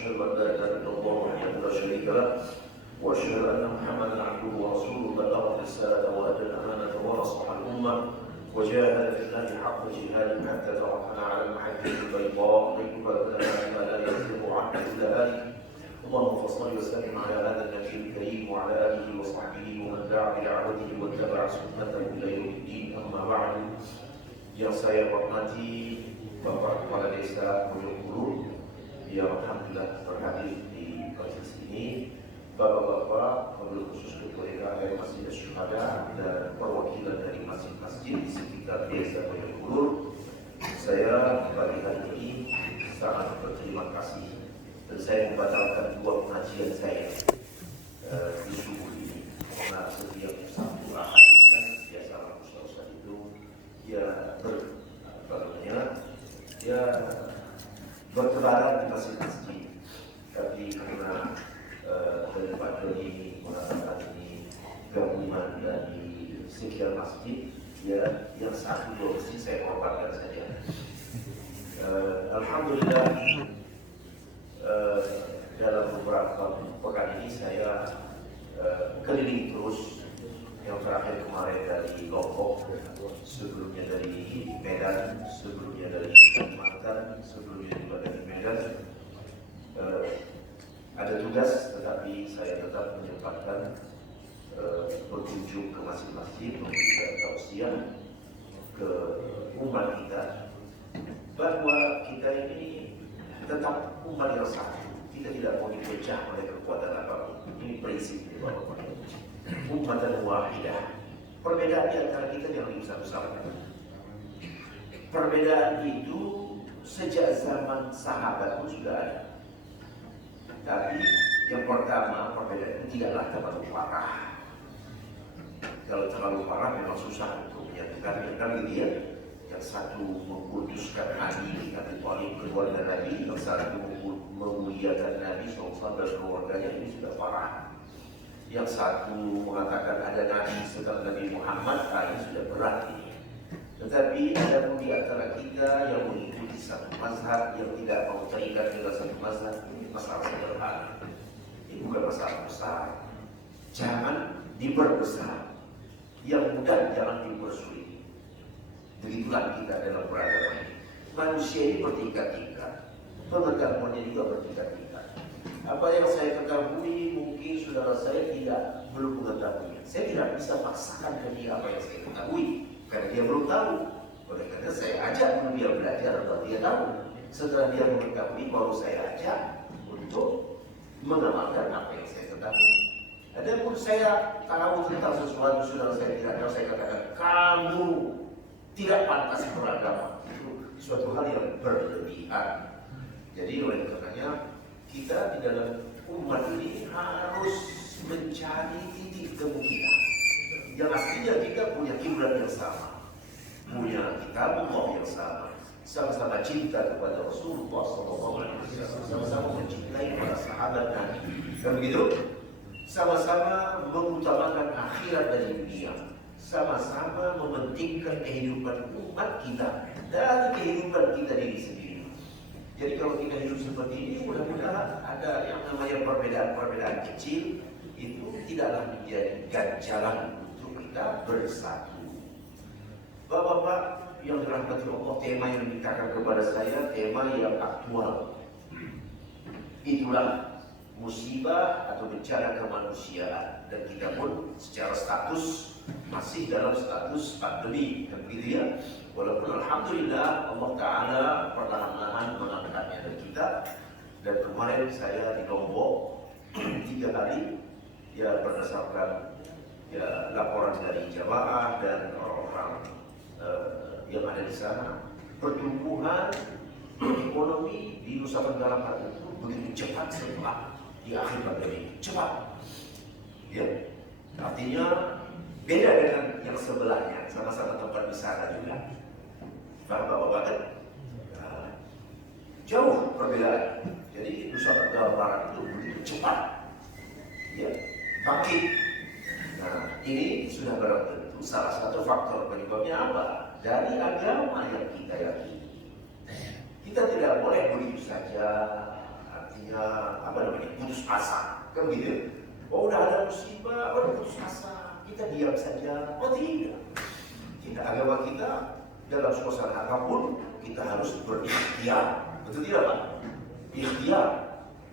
أشهد أن لا إله إلا الله وحده لا شريك له وأشهد أن محمدا عبده ورسوله بلغ الرسالة وأدى الأمانة ونصح الأمة وجاهد في الله حق جهاده حتى توفنا على المحجة البيضاء ليلها كنهارها لا يزيغ عنه إلا هالك. اللهم صل وسلم على هذا النبي الكريم وعلى آله وصحبه ومن دعا بدعوته واتبع سنته إلى يوم الدين. أما بعد. Yang saya hormati Bapak Kepala Desa Bojongkulur yang alhamdulillah berhadir di majelis ini, Bapak-bapak, wabil khusus Ketua RW Masjid Syuhada dan perwakilan dari masjid-masjid di sekitar Desa Bojongkulur. Saya pagi hari ini sangat berterima kasih dan saya membatalkan dua pengajian saya di subuh ini karena setiap Sabtu Ahad kan biasalah ustaz itu bertebaran di masjid-masjid, tapi karena dari Pak Doni mengatakan ini gabungan dari sekian masjid, yang satu dua masjid saya korbankan saja. Alhamdulillah dalam beberapa pekan ini saya keliling terus. Yang terakhir kemarin dari Lombok, sebelumnya dari Medan, sebelumnya dari Kalimantan, sebelumnya juga dari Medan. Ada tugas, tetapi saya tetap menyempatkan berkunjung ke masjid-masjid, memberikan tausiah ke umat kita bahwa kita ini tetap umat yang satu. Kita tidak mau dipecah oleh kekuatan apapun. Ini prinsip dari Bapak. Ummatan wahidah. Perbedaan di antara kita jangan dibesar-besarkan. Perbedaan itu sejak zaman sahabat pun sudah ada. Tapi yang pertama, perbedaan itu tidaklah terlalu parah. Kalau terlalu parah memang susah untuk menyatukan. Kan gitu ya. Yang satu mengkuduskan Nabi, Abi Thalib keluarga Nabi, yang satu memuliakan Nabi SAW dan keluarganya, ini sudah parah. Yang satu mengatakan ada Nabi setelah Nabi Muhammad, ini sudah berat ini. Tetapi ada pun di antara kita yang mengikuti satu mazhab, yang tidak mau terikat dengan satu mazhab, ini masalah sederhana. Ini bukan masalah besar. Jangan diperbesar. Yang mudah jangan dipersulit. Begitulah kita dalam beragama ini. Manusia ini bertingkat-tingkat, pengetahuannya juga bertingkat-tingkat. Apa yang saya ketahui mungkin saudara saya belum mengetahui. Saya tidak bisa paksakan ke dia apa yang saya ketahui karena dia belum tahu. Oleh karena saya ajak dulu dia belajar atau dia tahu. Setelah dia mengetahui baru saya ajak untuk mengamalkan apa yang saya ketahui. Adapun saya tahu tentang sesuatu saudara saya tidak tahu, saya katakan kamu tidak pantas beragama. Itu suatu hal yang berlebihan. Jadi oleh karenanya kita di dalam umat ini harus mencari titik temu kita. Yang aslinya kita punya kiblat yang sama, punya kitabullah yang sama, sama-sama cinta kepada Rasulullah SAW, sama-sama mencintai para sahabat Nabi. Dan begitu, sama-sama mengutamakan akhirat dari dunia, sama-sama mementingkan kehidupan umat kita dan kehidupan kita diri sendiri. Jadi kalau kita hidup seperti ini, mudah-mudahan ada yang namanya perbedaan-perbedaan kecil itu tidaklah menjadi ganjalan untuk kita bersatu. Bapak-bapak yang dirahmati Allah, tema yang diberikan kepada saya, tema yang aktual. Itulah musibah atau bencana kemanusiaan, dan kita pun secara status masih dalam status pandemi, kan begitu ya. Walaupun alhamdulillah Allah Ta'ala perlahan-lahan mengangkatnya dari kita. Dan kemarin saya di Lombok 3 hari ya, berdasarkan ya laporan dari jamaah dan orang-orang yang ada di sana, pertumbuhan ekonomi di Nusa Tenggara Barat itu begitu cepat setelah di akhir pandemi, cepat ya. Artinya beda dengan yang sebelahnya, sama-sama tempat wisata juga. Paham Bapak kan? Jauh perbedaan. Jadi Nusa Tenggara Barat itu begitu cepat ya, bangkit. Nah, ini sudah barang tentu salah satu faktor penyebabnya apa? Dari agama yang kita yakini. Kita tidak boleh begitu saja, artinya ya apa namanya, putus asa, kan begitu? Oh udah ada musibah, udah putus asa, kita diam saja. Oh tidak, kita agama kita dalam suasana apapun kita harus berikhtiar, betul tidak Pak? Ikhtiar,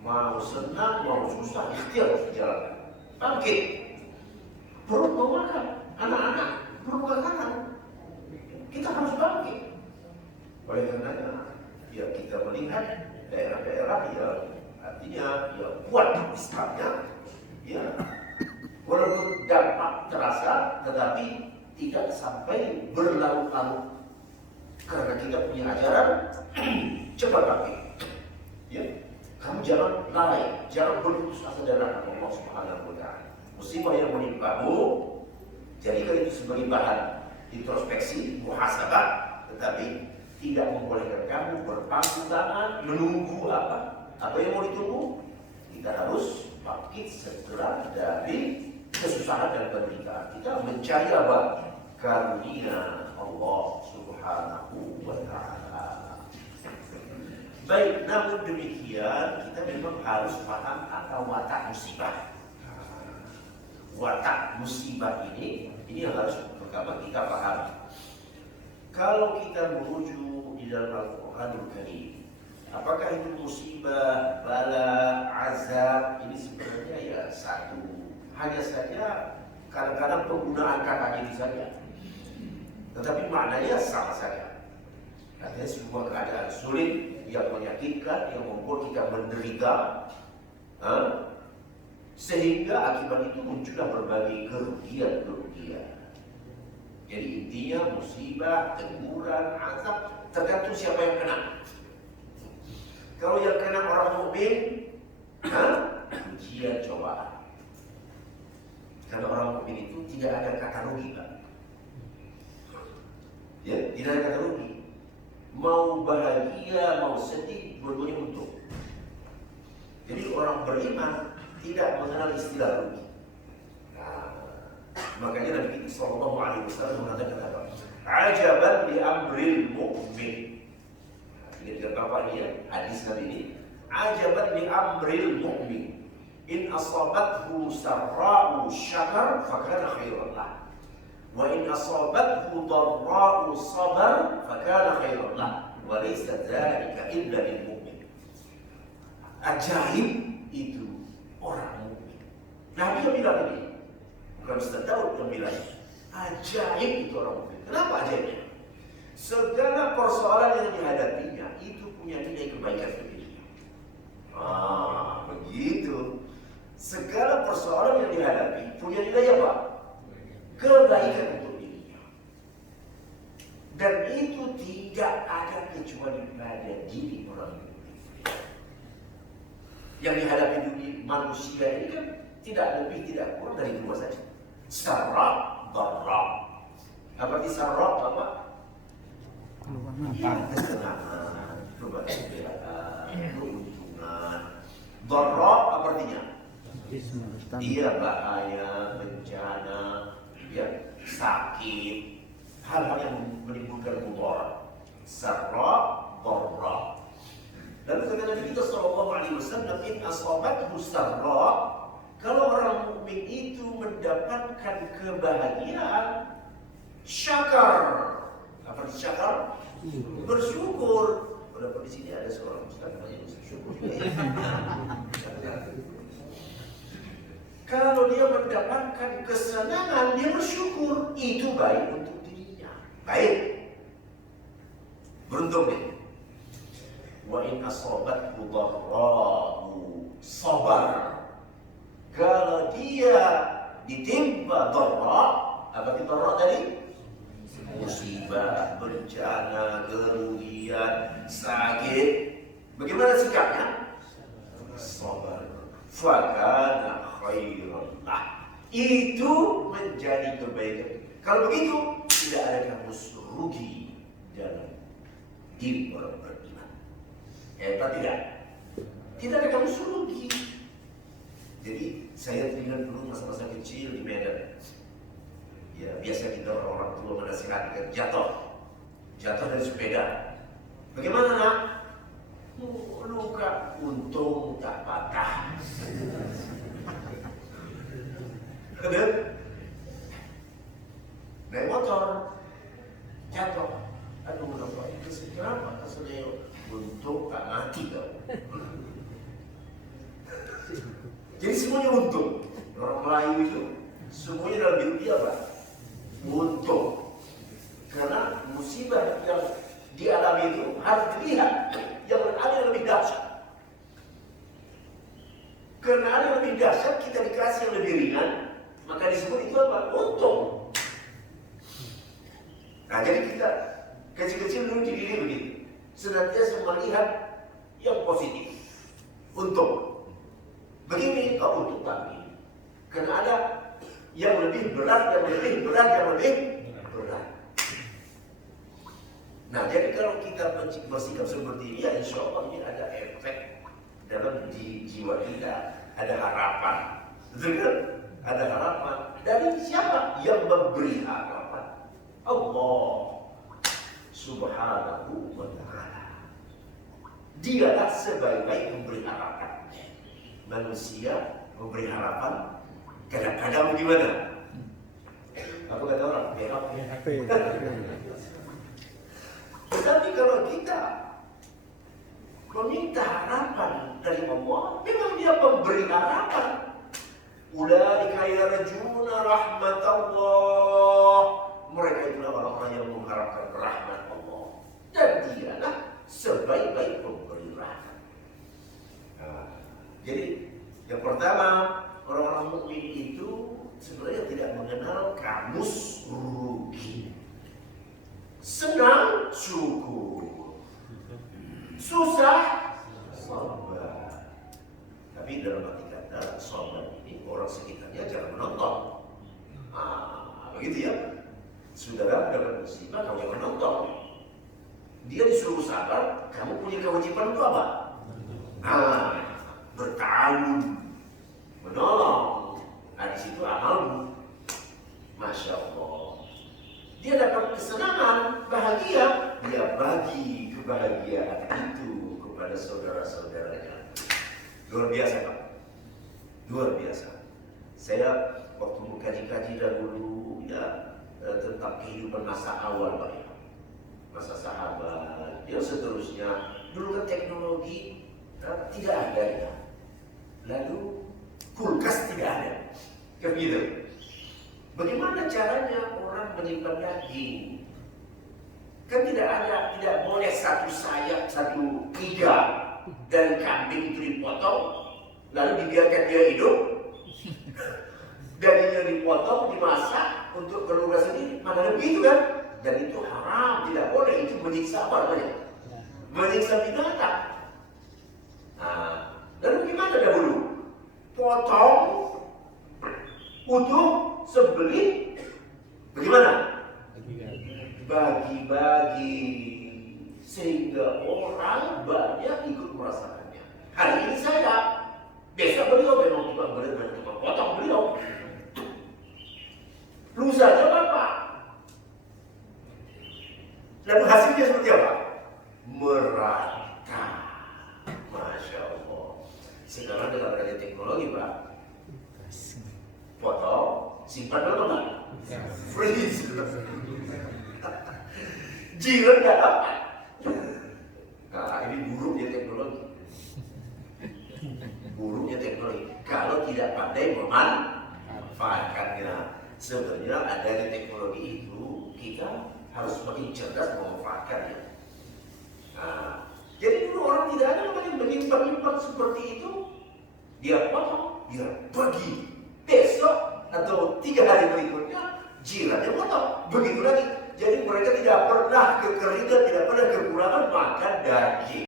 mau senang mau susah ikhtiar harus dijalankan. Bangkit, perut mau makan, anak-anak perut makanan, kita harus bangkit. Oleh karenanya, ya kita melihat daerah-daerah yang artinya ya kuat Islamnya, ya walaupun dampak terasa, tetapi tidak sampai berlarut-larut. Karena kita punya ajaran cepat bangkit. Ya, kamu jangan lalai, jangan berputus asa dari rahmat Allah Subhanahu wa Ta'ala. Musibah yang menimpamu, jadikan itu sebagai bahan introspeksi, muhasabah, tetapi tidak membolehkan kamu berpangku tangan menunggu apa yang mau ditunggu. Kita harus bangkit segera dari kesusahan dan penderitaan. Kita mencari apa? Karunia Allah Subhanahu wa Ta'ala. Baik, namun demikian kita memang harus paham atau watak musibah. Watak musibah ini yang harus pertama kita pahami. Kalau kita merujuk di dalam Al-Quranul Karim, apakah itu musibah, bala, azab, ini sebenarnya ya satu. Hanya saja kadang-kadang penggunaan kata ini saja, tetapi maknanya sama saja. Artinya sebuah keadaan sulit yang menyakitkan, yang membuat kita menderita, sehingga akibat itu muncullah berbagai kerugian. Jadi intinya musibah, teguran, azab tergantung siapa yang kena. Kalau yang kena orang mukmin, ujian cobaan. Karena orang mukmin itu tidak ada kata rugi, Pak. Ya, tidak ada kata rugi. Mau bahagia, mau sedih, dua-duanya untung. Jadi orang beriman tidak mengenal istilah rugi. Makanya Nabi kita sallallahu alaihi wasallam mengatakan apa? Ajaban li amril mu'min. Ini Bapak ini ya, hadis Nabi ini. Ajaban li amril mu'min. In asabathu sarra'u syakar fakana khairan lah. Wa in asabathu darra'u sabar fakana khairan lah. Wa laysa dzalika illa lil mu'min. Ajaib itu orang mukmin. Nabi bilang ini. Bukan Ustaz Daud yang bilang, ajaib itu orang mukmin. Kenapa ajaibnya? Segala persoalan yang dihadapinya itu punya nilai kebaikan sendiri. Begitu. Segala persoalan yang dihadapi punya nilai apa? Kebaikan untuk dirinya. Dan itu tidak ada kecuali pada diri orang mukmin. Yang dihadapi dunia manusia ini kan tidak lebih tidak kurang dari dua saja. Sarra, darra. Apa arti sarra, Bapak? Kesenangan, kebahagiaan, keuntungan. Darra apa artinya? Iya, bahaya, bencana, ya, sakit, hal-hal yang menimbulkan mudarat. Sarra, darra. Lalu kata Nabi kita sallallahu alaihi wasallam, in asabathu sarra, kalau orang mukmin itu mendapatkan kebahagiaan, syakar. Apa itu syakar? Bersyukur. Walaupun di sini ada seorang ustaz namanya bersyukur. Kalau dia mendapatkan kesenangan, dia bersyukur. Itu baik untuk dirinya. Baik. Beruntung dia. Wa in asabathu darra'u sabar. Kalau dia ditimpa darra, apa itu darra tadi? Musibah, bencana, kerugian, sakit. Bagaimana sikapnya? Sabar. Fakana khairan lah. Itu menjadi kebaikan. Kalau begitu, tidak ada kamus rugi dalam diri orang beriman. Hebat tidak? Tidak ada kamus rugi. Jadi saya teringat dulu masa-masa kecil di Medan. Ya biasa kita orang tua menasihatkan jatuh dari sepeda. Bagaimana nak? luka untung tak patah. Ada naik motor jatuh, aduh nampak itu kenapa? Keselio, untung tak mati kau. Jadi semuanya untung. Orang Melayu itu semuanya dalam hidup dia apa? Untung. Karena musibah yang dialami itu harus dilihat yang ada yang lebih dahsyat. Karena ada yang lebih dahsyat, kita dikasih yang lebih ringan, maka disebut itu apa? Untung. Nah, jadi kita kecil-kecil dulu dididik begitu, senantiasa melihat yang positif. Untung. Begini, kau untung kami. Karena ada yang lebih berat, yang lebih berat, yang lebih berat. Nah, jadi kalau kita bersikap seperti ini, ya insya Allah ini ada efek dalam jiwa kita, ada harapan. Betul kan? Ada harapan. Dari siapa yang memberi harapan? Allah Subhanahu wa ta'ala. Dialah sebaik-baik memberi harapan. Manusia memberi harapan kadang-kadang gimana? Apa kata orang? Berak. Tetapi kalau kita meminta harapan dari Allah, memang dia memberi harapan. Ulaika yarjuna rahmatallah. Mereka itulah orang-orang yang mengharapkan rahmat Allah. Dan dialah sebaik-baik pemberi rahmat. Jadi yang pertama, orang-orang mukmin itu sebenarnya tidak mengenal kamus rugi. Senang, syukur. Susah, sabar. Tapi dalam arti kata sabar ini orang sekitarnya jangan menonton. Begitu ya. Saudara dalam musibah, kamu yang menonton. Dia disuruh sabar, kamu punya kewajiban untuk apa? Bertahun, menolong. Nah, di situ amalmu. Masya Allah. Dia dapat kesenangan, bahagia. Dia bagi kebahagiaan itu kepada saudara-saudaranya. Luar biasa, Pak. Luar biasa. Saya waktu mengkaji-kaji dahulu ya tentang kehidupan masa awal, Pak. Masa sahabat, ya seterusnya. Dulu kan teknologi tidak ada ya. Lalu kulkas tidak ada. Kan gitu. Bagaimana caranya orang menyimpan daging? Kan tidak boleh satu sayap, satu iga dari kambing itu dipotong, lalu dibiarkan dia hidup. Dagingnya dipotong, dimasak untuk keluarga sendiri. Mana begitu kan? Dan itu haram, tidak boleh. Itu menyiksa apa namanya? Menyiksa binatang. Nah, lalu gimana dahulu? Potong, utuh, sembelih, bagaimana? Bagi-bagi sehingga orang banyak ikut merasakannya. Hari ini saya, besok beliau memang tukang potong beliau. Lusanya Bapak. Lalu hasilnya seperti apa? Merata. Masya Allah. Sekarang dengan adanya teknologi, Pak, potong, simpan dulu nggak? Freeze. Jiran nggak dapat. Nah, ini buruknya teknologi. Buruknya teknologi. Kalau tidak pandai memanfaatkannya. Sebenarnya adanya teknologi itu kita harus semakin cerdas memanfaatkannya. Nah, jadi dulu orang tidak ada yang menyimpan seperti itu. Dia potong, dia bagi. Besok atau 3 hari berikutnya jirannya potong. Begitu lagi. Jadi mereka tidak pernah kekeringan, tidak pernah kekurangan makan daging.